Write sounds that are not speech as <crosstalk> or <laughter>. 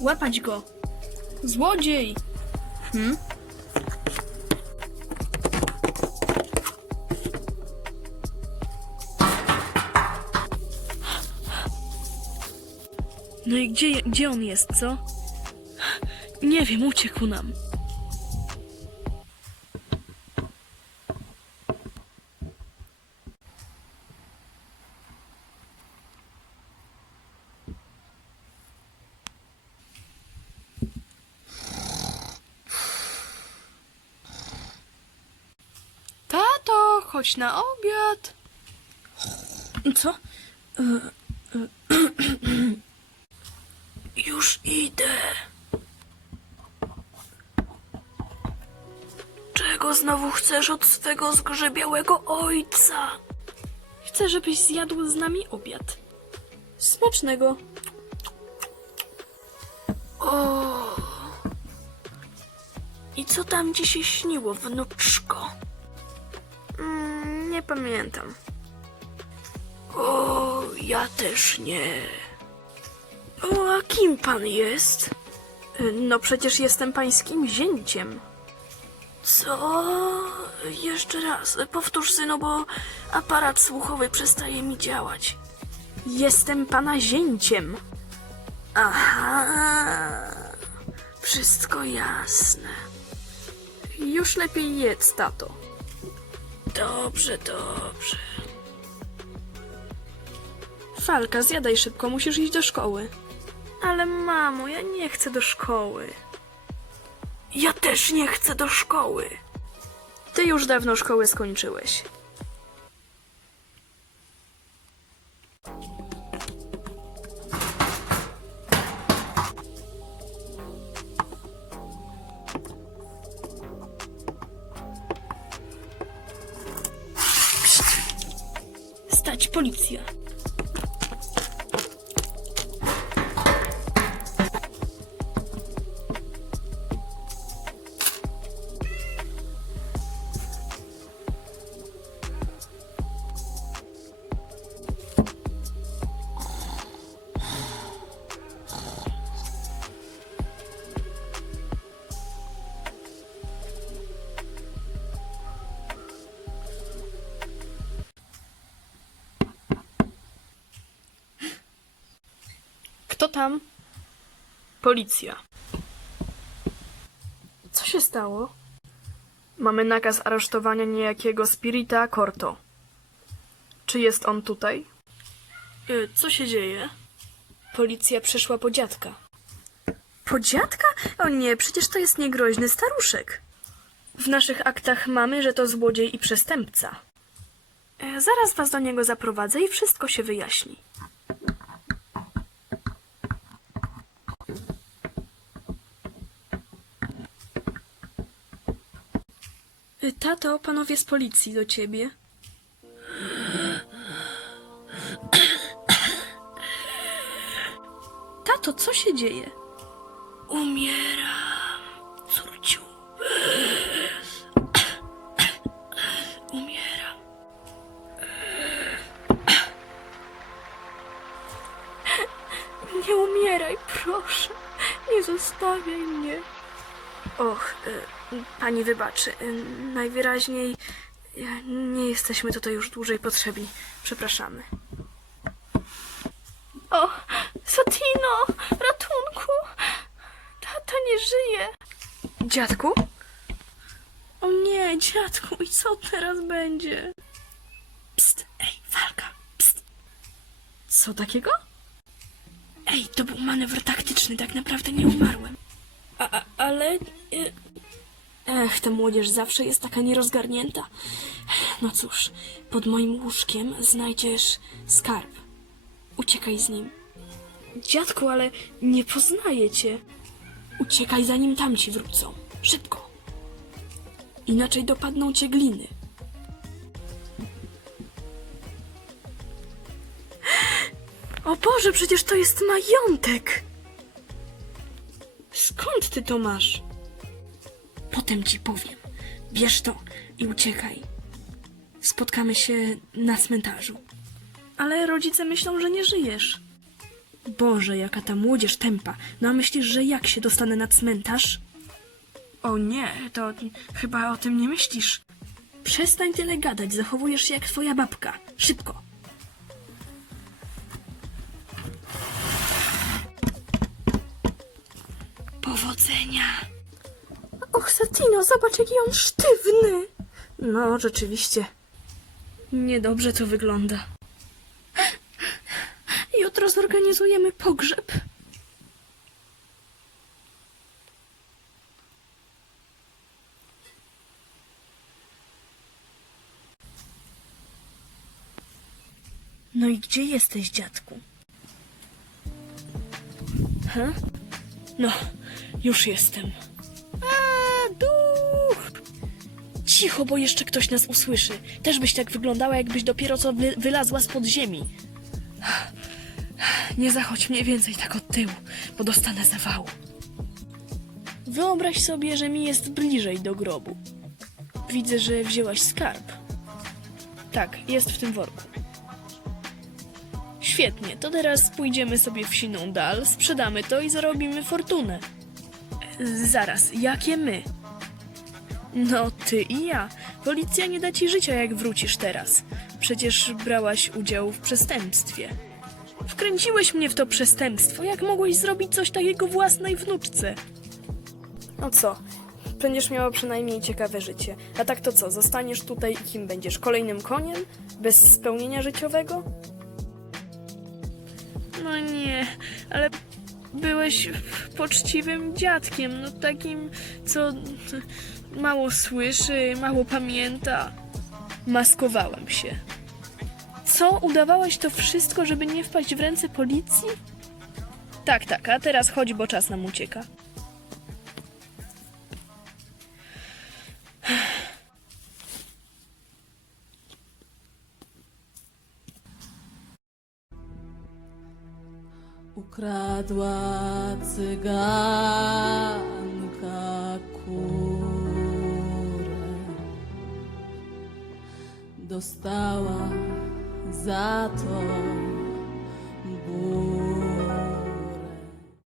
Łapać go! Złodziej! Hmm? No i gdzie, gdzie on jest, co? Nie wiem, uciekł nam. Tato, chodź na obiad. Co? <clears throat> Już idę. Czego znowu chcesz od swego zgrzebiałego ojca? Chcę, żebyś zjadł z nami obiad. Smacznego. O. I co tam ci się śniło, wnuczko? Nie pamiętam. O, ja też nie. O, a kim pan jest? No przecież jestem pańskim zięciem. Co? Jeszcze raz, powtórz synu, bo aparat słuchowy przestaje mi działać. Jestem pana zięciem. Aha, wszystko jasne. Już lepiej jedz, tato. Dobrze, dobrze. Falka, zjadaj szybko, musisz iść do szkoły. Ale mamo, ja nie chcę do szkoły. Ja też nie chcę do szkoły. Ty już dawno szkołę skończyłeś. Stać policja. Tam? Policja. Co się stało? Mamy nakaz aresztowania niejakiego Spirita Corto. Czy jest on tutaj? Y, Co się dzieje? Policja przyszła po dziadka. Po dziadka? O nie, przecież to jest niegroźny staruszek. W naszych aktach mamy, że to złodziej i przestępca. E, Zaraz was do niego zaprowadzę i wszystko się wyjaśni. Tato, panowie z policji do ciebie. Tato, co się dzieje? Umieram, córciu. Umieram. Nie umieraj, proszę. Nie zostawiaj mnie. Och, y, pani wybaczy. y, Najwyraźniej y, nie jesteśmy tutaj już dłużej potrzebni. Przepraszamy. O, Satino! Ratunku! Tata nie żyje! Dziadku? O nie, dziadku, i co teraz będzie? Psst, ej, walka, psst. Co takiego? Ej, to był manewr taktyczny, tak naprawdę nie umarłem. A, a, ale... y, Ech, ta młodzież zawsze jest taka nierozgarnięta. No cóż, pod moim łóżkiem znajdziesz skarb. Uciekaj z nim. Dziadku, ale nie poznaję cię. Uciekaj zanim tamci wrócą. Szybko. Inaczej dopadną cię gliny. O Boże, przecież to jest majątek! Skąd ty to masz? Potem ci powiem. Bierz to i uciekaj. Spotkamy się na cmentarzu. Ale rodzice myślą, że nie żyjesz. Boże, jaka ta młodzież tempa. No a myślisz, że jak się dostanę na cmentarz? O nie, to chyba o tym nie myślisz. Przestań tyle gadać, zachowujesz się jak twoja babka. Szybko. Och, Satino, zobacz, jaki on sztywny. No, rzeczywiście. Niedobrze to wygląda. Jutro zorganizujemy pogrzeb. No i gdzie jesteś, dziadku? Ha? No, już jestem. Cicho, bo jeszcze ktoś nas usłyszy. Też byś tak wyglądała, jakbyś dopiero co wy wylazła spod ziemi. Nie zachodź mniej więcej tak od tyłu, bo dostanę zawału. Wyobraź sobie, że mi jest bliżej do grobu. Widzę, że wzięłaś skarb. Tak, jest w tym worku. Świetnie, to teraz pójdziemy sobie w siną dal, sprzedamy to i zarobimy fortunę. Zaraz, jakie my? No, ty i ja. Policja nie da ci życia, jak wrócisz teraz. Przecież brałaś udział w przestępstwie. Wkręciłeś mnie w to przestępstwo. Jak mogłeś zrobić coś takiego własnej wnuczce? No co? Będziesz miała przynajmniej ciekawe życie. A tak to co? Zostaniesz tutaj i kim będziesz? Kolejnym koniem? Bez spełnienia życiowego? No nie, ale byłeś poczciwym dziadkiem, no takim, co mało słyszy, mało pamięta. Maskowałem się. Co? Udawałeś to wszystko, żeby nie wpaść w ręce policji? Tak, tak, a teraz chodź, bo czas nam ucieka. Ukradła cyganka kurę. Dostała za to